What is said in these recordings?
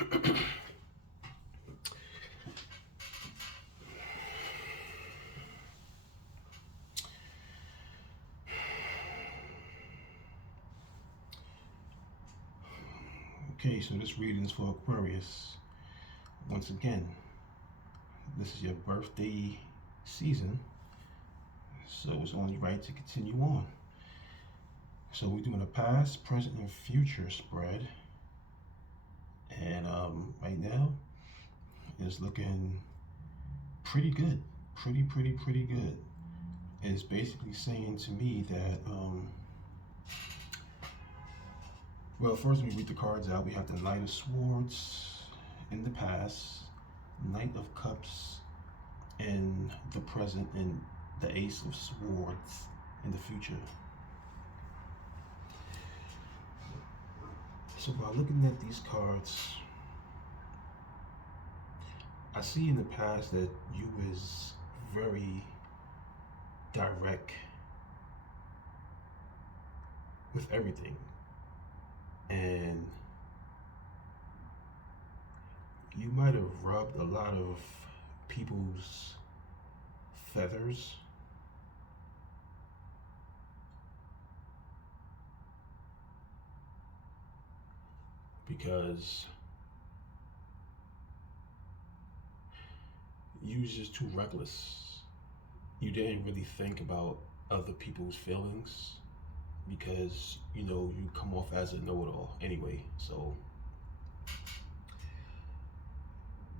Okay, so this reading is for Aquarius. Once again, this is your birthday season, so it's only right to continue on. So we're doing a past, present, and future spread, and right now it's looking pretty good, pretty good. It's basically saying to me that well, first we read the cards out. We have the Knight of Swords in the past, Knight of Cups in the present, and the Ace of Swords in the future. So by looking at these cards, I see in the past that you was very direct with everything, and you might have rubbed a lot of people's feathers because you was just too reckless. You didn't really think about other people's feelings because you come off as a know-it-all anyway. So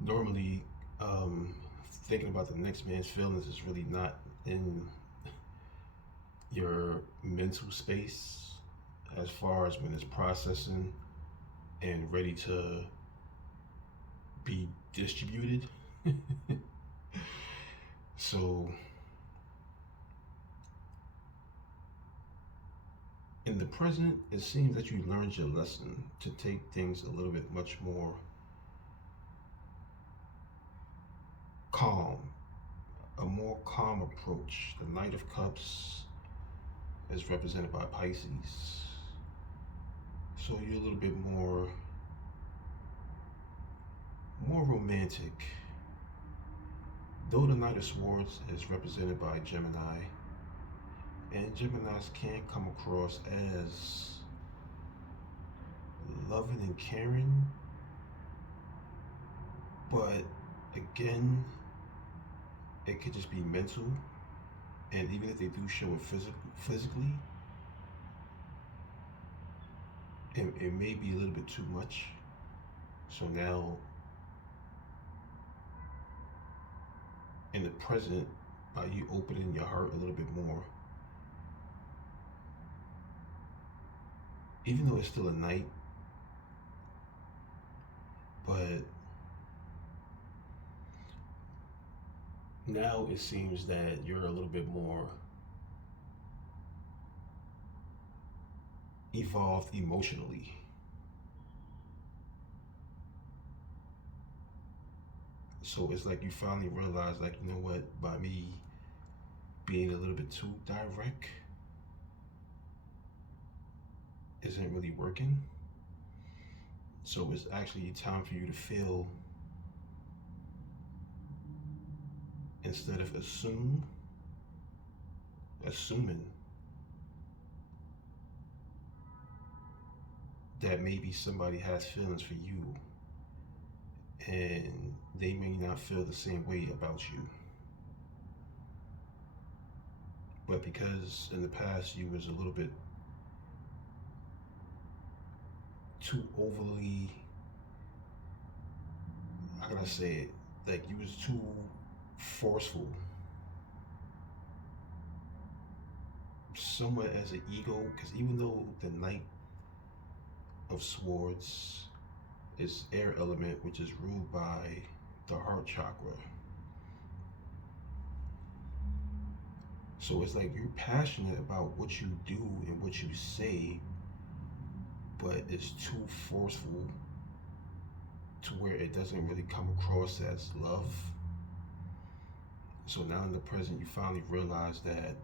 normally thinking about the next man's feelings is really not in your mental space as far as when it's processing and ready to be distributed. So in the present, it seems that you learned your lesson to take things a little bit much more calm, a more calm approach. The Knight of Cups is represented by Pisces. So you're a little bit more romantic. Though the Knight of Swords is represented by Gemini, and Geminis can come across as loving and caring, but again, it could just be mental, and even if they do show it physically, it may be a little bit too much. So now, in the present, by you opening your heart a little bit more, even though it's still a night, but now it seems that you're a little bit more evolved emotionally. So it's like you finally realize, like, you know what, by me being a little bit too direct isn't really working. So it's actually time for you to feel instead of assuming that maybe somebody has feelings for you and they may not feel the same way about you. But because in the past you was a little bit too overly, how can I say it? Like you was too forceful, somewhat as an ego, because even though the Knight of Swords is air element, which is ruled by the heart chakra. So it's like you're passionate about what you do and what you say, but it's too forceful to where it doesn't really come across as love. So now in the present, you finally realize that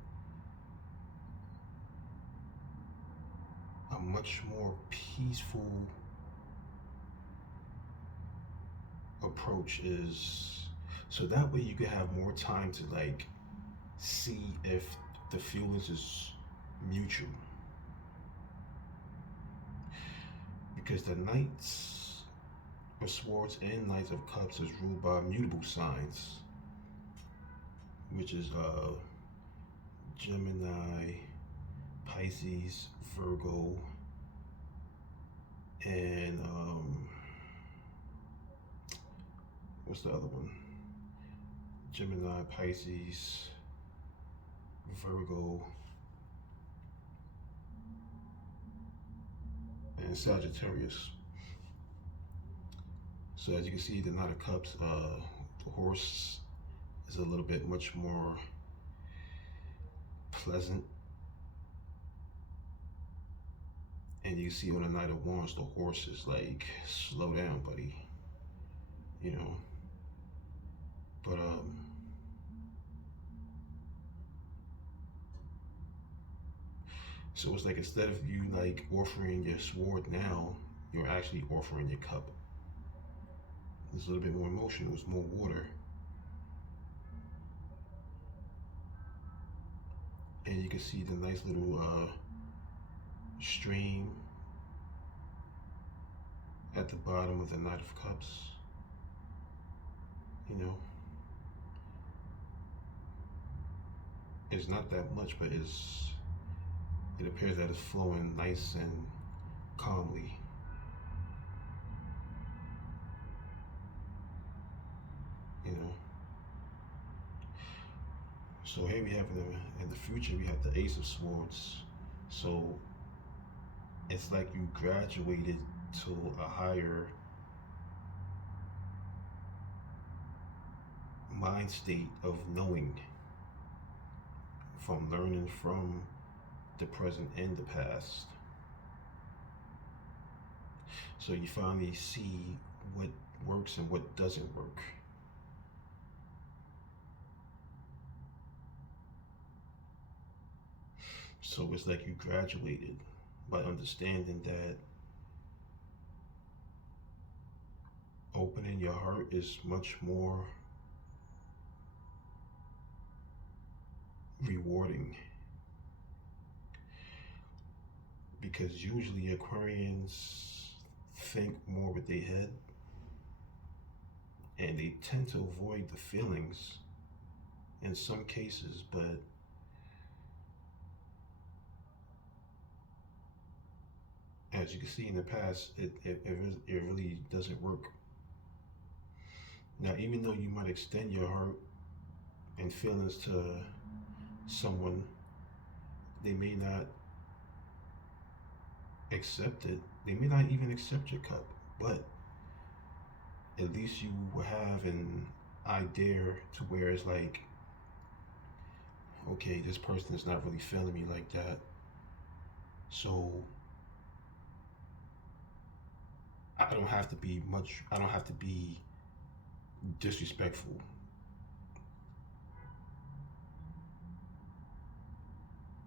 a much more peaceful approach is so that way you can have more time to like see if the feelings is mutual. Because the Knights of Swords and Knights of Cups is ruled by mutable signs, which is Gemini, Pisces, Virgo, and what's the other one? Gemini, Pisces, Virgo, and Sagittarius. So as you can see, the Knight of Cups, the horse is a little bit much more pleasant. And you see on the Knight of Wands, the horse is like, slow down, buddy. You know. But so it's like instead of you like offering your sword now, you're actually offering your cup. It's a little bit more emotional, it's more water. And you can see the nice little stream at the bottom of the Knight of Cups. You know, it's not that much, but it appears that it's flowing nice and calmly. You know. So here we have in the future we have the Ace of Swords. So it's like you graduated to a higher mind state of knowing, from learning from the present and the past. So you finally see what works and what doesn't work. So it's like you graduated by understanding that opening your heart is much more rewarding. Because usually Aquarians think more with their head and they tend to avoid the feelings in some cases, but as you can see in the past, it really doesn't work. Now, even though you might extend your heart and feelings to someone, they may not accept it. They may not even accept your cup, but at least you will have an idea to where it's like, okay, this person is not really feeling me like that. So I don't have to be disrespectful.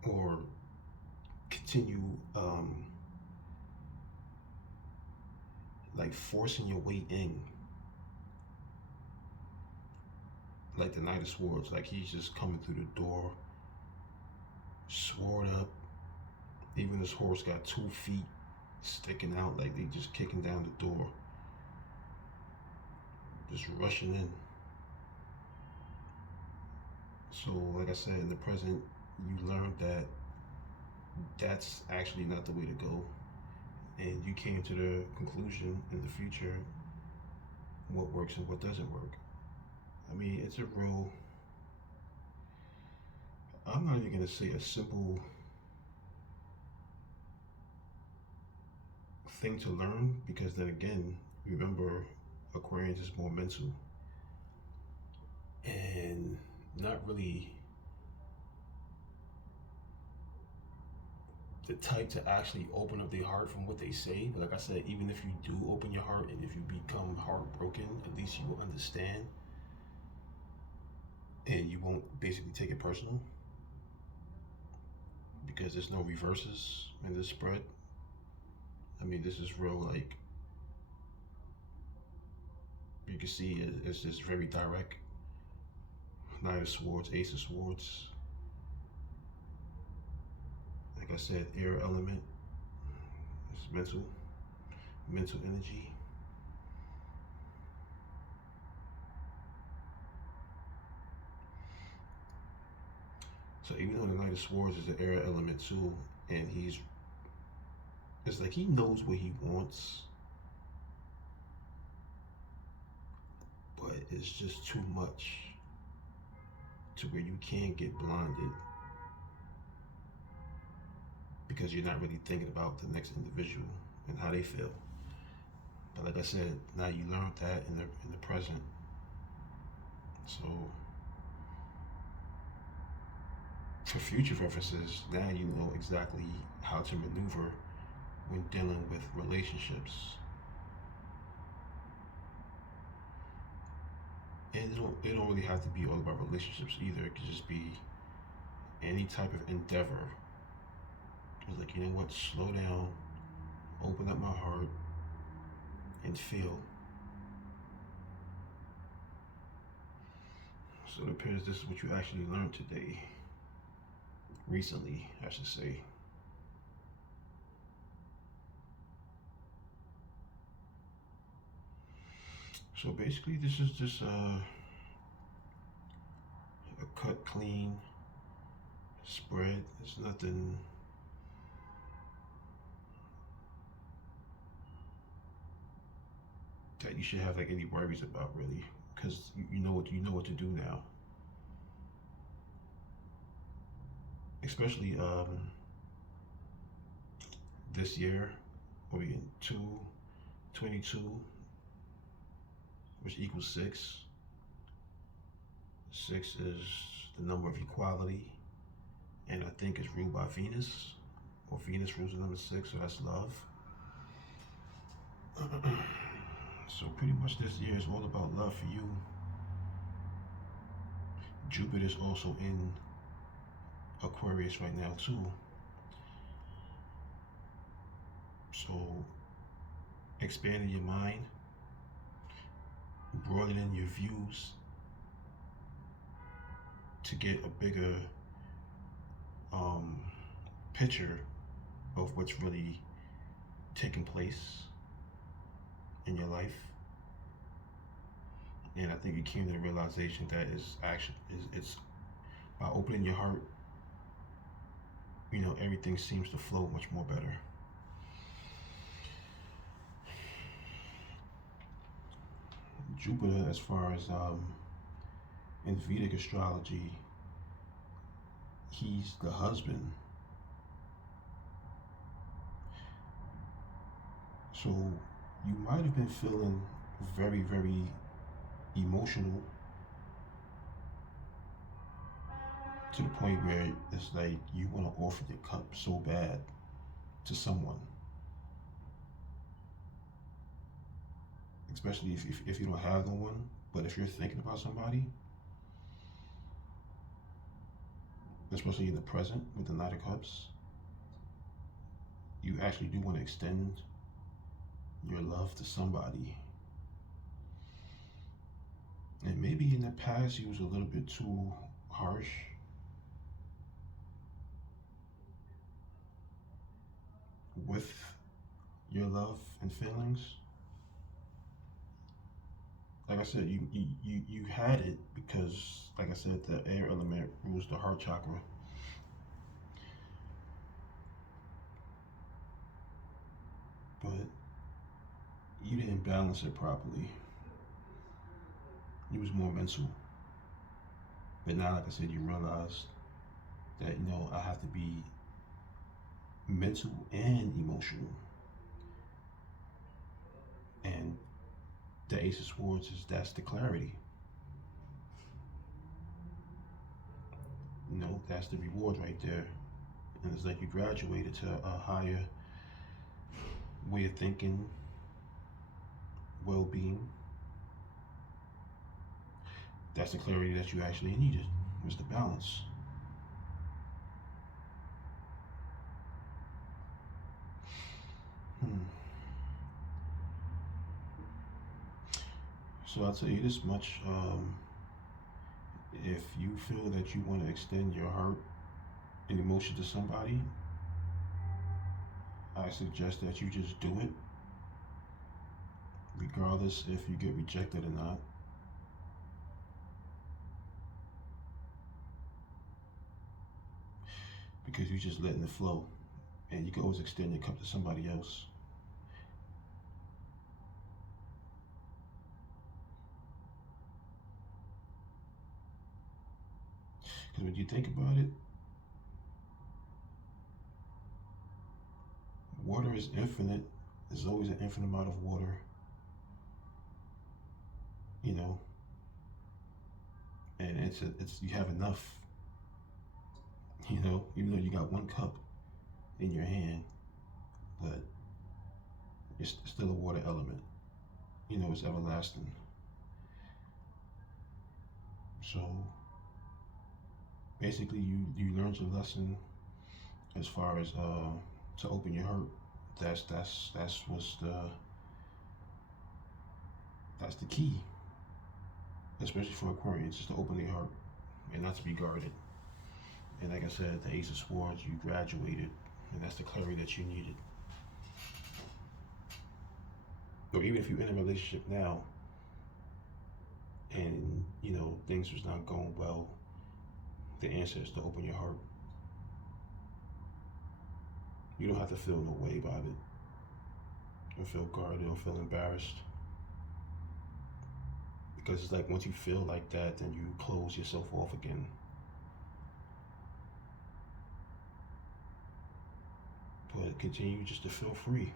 Or continue like forcing your way in. Like the Knight of Swords, like he's just coming through the door, sword up. Even his horse got 2 feet sticking out, like they just kicking down the door, just rushing in. So like I said, in the present, you learned that that's actually not the way to go, and you came to the conclusion in the future what works and what doesn't work. I mean, it's a real, I'm not even gonna say a simple thing to learn, because then again, remember, Aquarius is more mental and not really the type to actually open up their heart from what they say. But like I said, even if you do open your heart and if you become heartbroken, at least you will understand and you won't basically take it personal, because there's no reverses in this spread. I mean, this is real, like, You can see it's just very direct. Knight of Swords, Ace of Swords. Like I said, air element. It's mental energy. So even though the Knight of Swords is the air element too, and it's like he knows what he wants, but it's just too much to where you can't get blinded because you're not really thinking about the next individual and how they feel. But like I said, now you learned that in the present. So for future references, now you know exactly how to maneuver when dealing with relationships. And it don't really have to be all about relationships either. It could just be any type of endeavor. It's like, you know what, slow down, open up my heart, and feel. So it appears this is what you actually learned today. Recently, I should say. So basically, this is just a cut clean spread. It's nothing that you should have like any worries about, really, because you know what to do now. Especially this year, we're in 22, which equals 6. 6 is the number of equality, and I think it's ruled by Venus, or Venus rules the number 6, so that's love. So pretty much this year is all about love for you. Jupiter is also in Aquarius right now too. So expanding your mind, broadening your views to get a bigger picture of what's really taking place in your life. And I think you came to the realization that it's by opening your heart, you know, everything seems to flow much more better. Jupiter, as far as in Vedic astrology, he's the husband. So you might have been feeling very, very emotional to the point where it's like you want to offer your cup so bad to someone. Especially if you don't have no one, but if you're thinking about somebody, especially in the present with the Knight of Cups, you actually do want to extend your love to somebody. And maybe in the past you was a little bit too harsh. With your love and feelings. Like I said, you had it because, like I said, the air element rules the heart chakra. But you didn't balance it properly. It was more mental. But now, like I said, you realize that, you know, I have to be mental and emotional. And the Ace of Swords that's the clarity. You know, that's the reward right there. And it's like you graduated to a higher way of thinking, well-being. That's the clarity that you actually needed, was the balance. So I'll tell you this much: if you feel that you want to extend your heart and emotion to somebody, I suggest that you just do it, regardless if you get rejected or not. Because you're just letting it flow. And you can always extend your cup to somebody else. Because when you think about it, water is infinite. There's always an infinite amount of water, you know, and it's you have enough, even though you got one cup in your hand, but it's still a water element. It's everlasting. So basically, you learned your lesson as far as to open your heart. That's the key, especially for Aquarians, is to open their heart and not to be guarded. And like I said, the Ace of Swords, you graduated, and that's the clarity that you needed. Or even if you're in a relationship now, and things was not going well, the answer is to open your heart. You don't have to feel no way about it, or feel guarded, or feel embarrassed. Because it's like once you feel like that, then you close yourself off again. But continue just to feel free.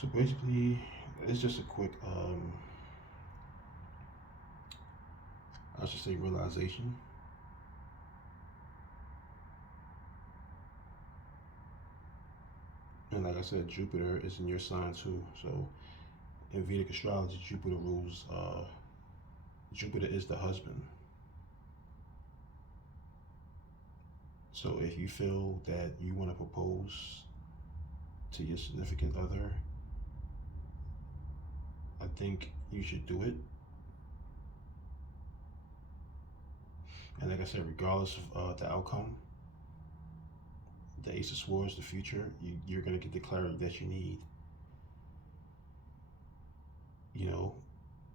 So basically, it's just a quick, I should say, realization. And like I said, Jupiter is in your sign too. So in Vedic astrology, Jupiter rules, Jupiter is the husband. So if you feel that you want to propose to your significant other, I think you should do it. And like I said, regardless of the outcome, the Ace of Swords, the future, you're going to get the clarity that you need.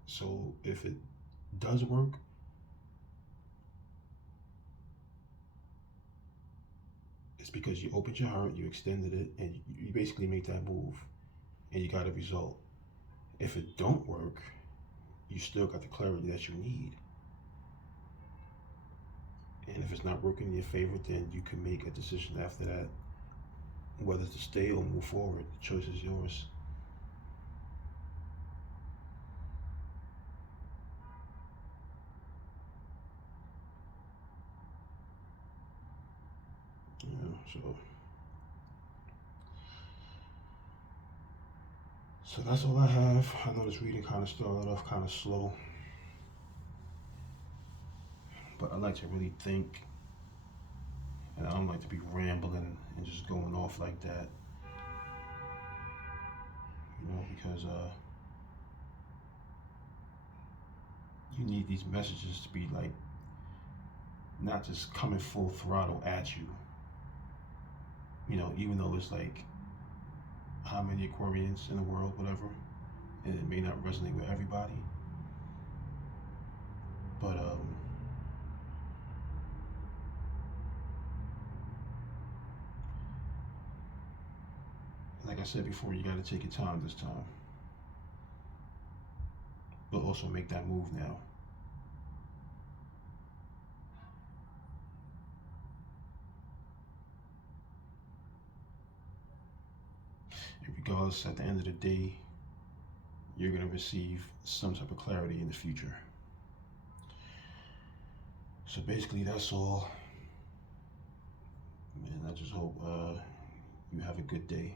So if it does work, it's because you opened your heart, you extended it, and you basically make that move, and you got a result. If it don't work, you still got the clarity that you need. And if it's not working in your favor, then you can make a decision after that, whether to stay or move forward. The choice is yours. So that's all I have. I know this reading kind of started off kind of slow, but I like to really think, and I don't like to be rambling and just going off like that, because you need these messages to be like not just coming full throttle at you. Even though it's like how many Aquarians in the world, whatever, and it may not resonate with everybody, but like I said before, you got to take your time this time, but also make that move now. And regardless, at the end of the day, you're going to receive some type of clarity in the future. So basically, that's all. And I just hope you have a good day.